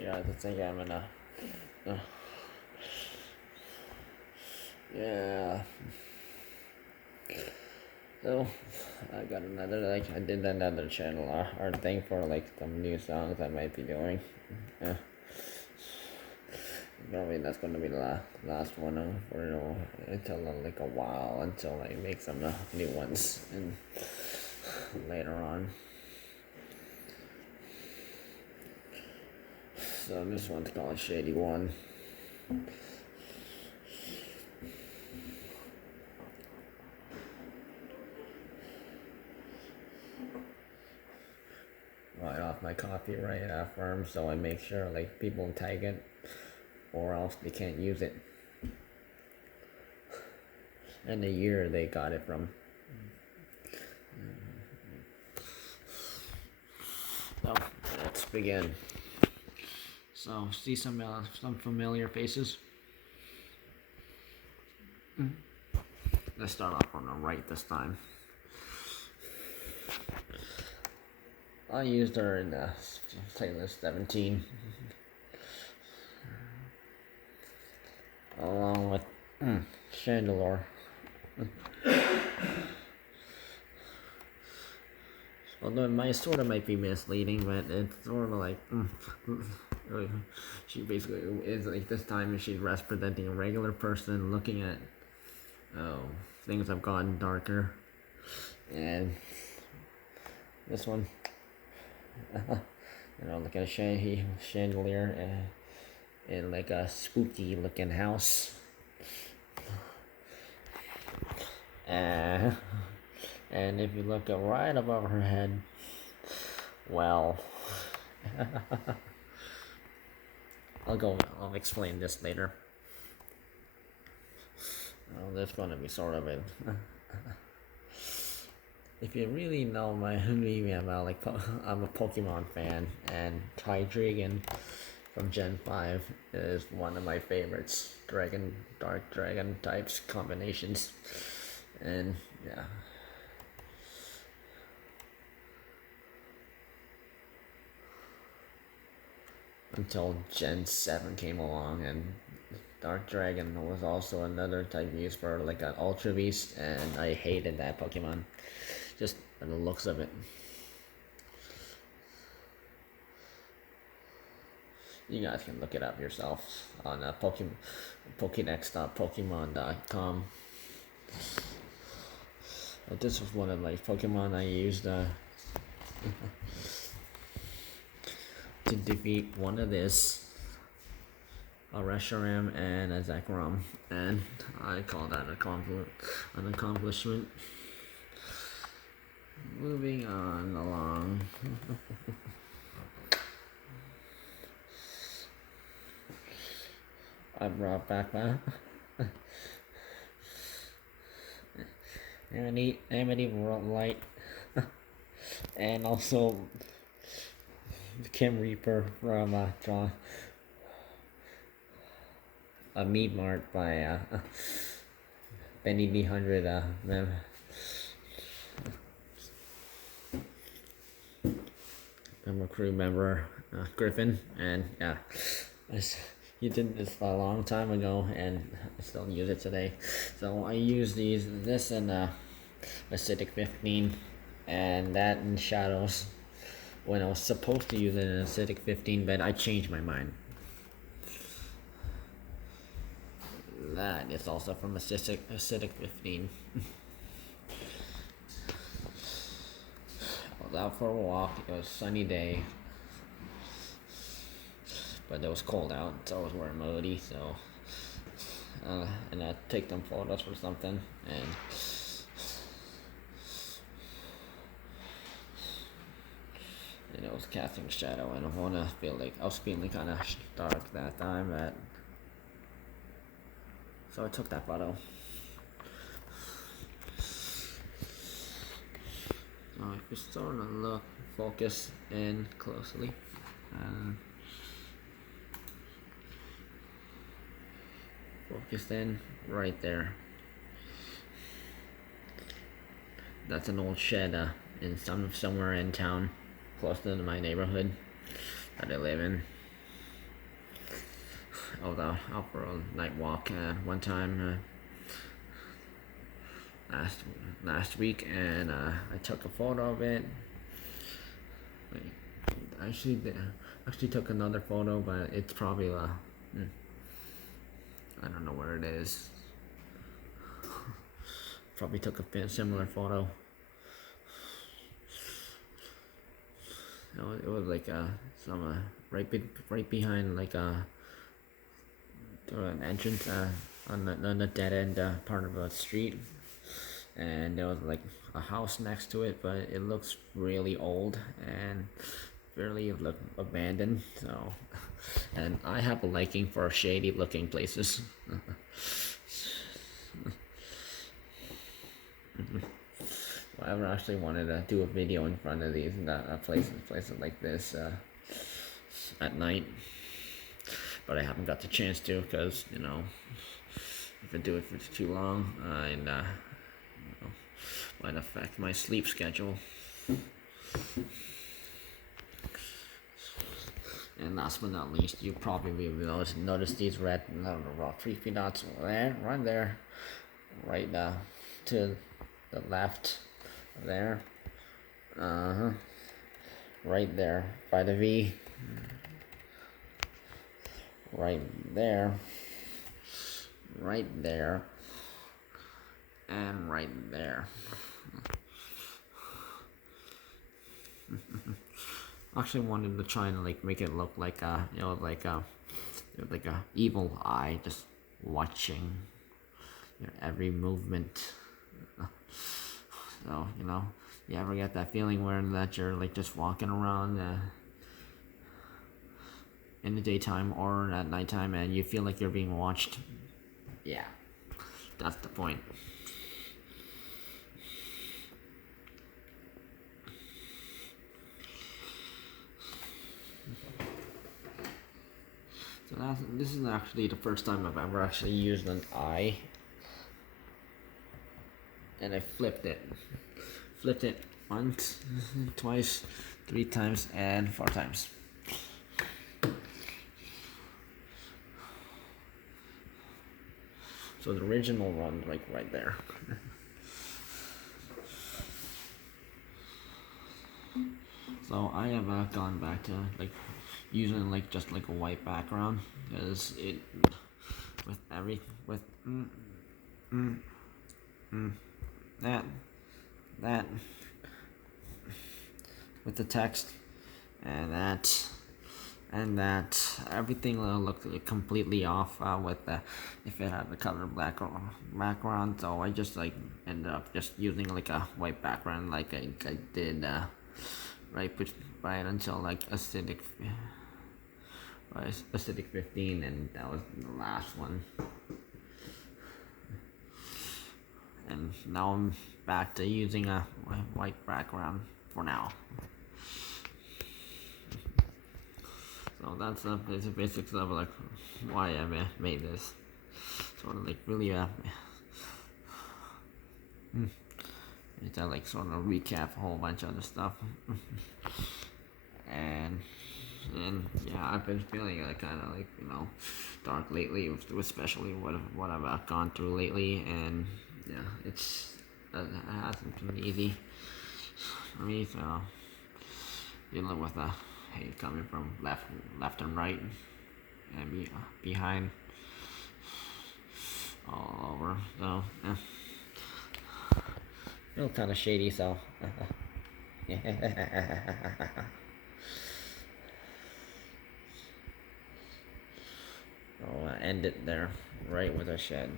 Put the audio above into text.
Yeah, I think I'm gonna. Uh, yeah. So I got another I did another channel or thing for some new songs I might be doing. Uh, Probably that's gonna be the last one for until a while until I make some new ones and later on. So this one's called Shady One. Right off my copyright firm, so I make sure people tag it, or else they can't use it. And the year they got it from. So let's begin. So see some familiar faces. Let's start off on the right this time. I used her in playlist 17, along with Chandelure. Although it might be misleading, but it's sort of she basically is this time she's representing a regular person looking at things have gotten darker, and this one like a chandelier in a spooky looking house. And if you look right above her head, well, I'll explain this later. That's gonna be sort of it. If you really know me about I'm a Pokemon fan, and Hydreigon from Gen 5 is one of my favorites. Dark Dragon types combinations. And yeah. Until Gen 7 came along, and Dark Dragon was also another type used for an Ultra Beast, and I hated that Pokemon. Just by the looks of it. You guys can look it up yourself on Pokedex.pokemon.com. But this was one of my Pokemon I used to defeat one of this, a Reshiram and a Zekrom, and I call that an accomplishment. Moving on along. I brought back that Amity Light and also Kim Reaper from John Meat Mart by Benny B100 I'm a crew member, Griffin, and yeah, you did this a long time ago, and I still use it today. So I use this in Acidic 15, and that in Shadows, when I was supposed to use it in Acidic 15, but I changed my mind. That is also from Acidic 15. I was out for a walk. It was a sunny day, but it was cold out, so I was wearing my hoodie. So, and I take them photos or something, and it was casting shadow. And I was feeling kind of dark that time, so I took that photo. So if you sort of focus in closely, focus in right there. That's an old shed somewhere in town, close to my neighborhood that I live in. out for a night walk one time last last week, and I took a photo of it. I actually took another photo, but it's probably I don't know where it is. Probably took a similar photo. It was like some right behind like an entrance on the dead end part of a street, and there was like a house next to it, but it looks really old and fairly abandoned. So, and I have a liking for shady looking places. I ever actually wanted to do a video in front of these places like this at night, but I haven't got the chance to because if I do it for too long, might affect my sleep schedule. And last but not least, you probably will notice these red little creepy dots there, right there, right to the left there, right there by the V, right there, and right there. Actually wanted to try and like make it look like like a evil eye just watching your every movement. So you ever get that feeling where that you're like just walking around in the daytime or at nighttime and you feel like you're being watched? Yeah, that's the point. So this is actually the first time I've ever actually used an eye, and I flipped it once, twice, 3 times, and 4 times. So the original one, like right there. So I have gone back to like using like just like a white background because it with that with the text and that everything looked completely off with the if it had the color black background. So I just like ended up just using like a white background like I did right until like acidic 15, and that was the last one. And now I'm back to using a white background for now. So that's the basics of like why I made this. Sort of like really it's like sort of recap a whole bunch of other stuff. and yeah, I've been feeling like kind of like dark lately, especially what I've gone through lately, and yeah, it hasn't been easy for me. So dealing with hate coming from left and right, and behind, all over. So yeah, feel kind of shady. So. I'll end it there, right with a shed.